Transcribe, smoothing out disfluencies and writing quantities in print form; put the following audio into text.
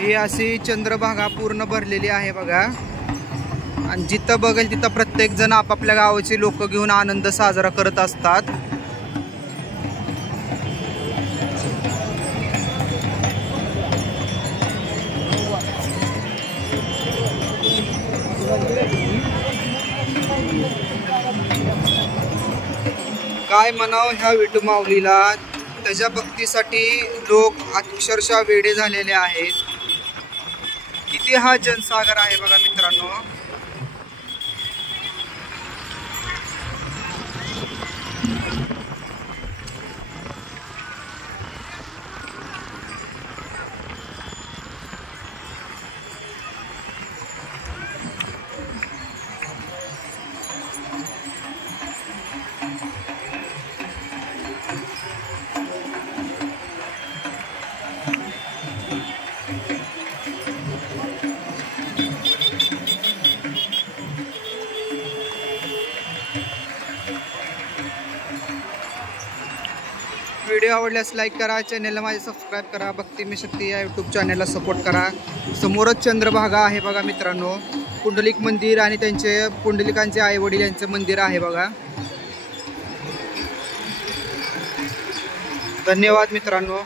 ही अशी चंद्रभागा पूर्ण भरलेली आहे बघा। आणि जिथं बघेल तिथं प्रत्येक जण आपापल्या गावाची लोक घेऊन आनंद साजरा करत असतात। काय म्हणावं ह्या विठू माऊलीला, त्याच्या भक्तीसाठी लोक अक्षरशः वेडे झालेले आहेत। किती हा जनसागर आहे बघा मित्रांनो। व्हिडिओ आवडल्यास लाईक करा, चॅनलला माझे सबस्क्राईब करा, भक्ती मी शक्ती या यूट्यूब चॅनलला सपोर्ट करा। समोरच चंद्रभागा आहे बघा मित्रांनो, पुंडलिक मंदिर आणि त्यांचे पुंडलिकांचे आई वडील यांचं मंदिर आहे बघा। धन्यवाद मित्रांनो।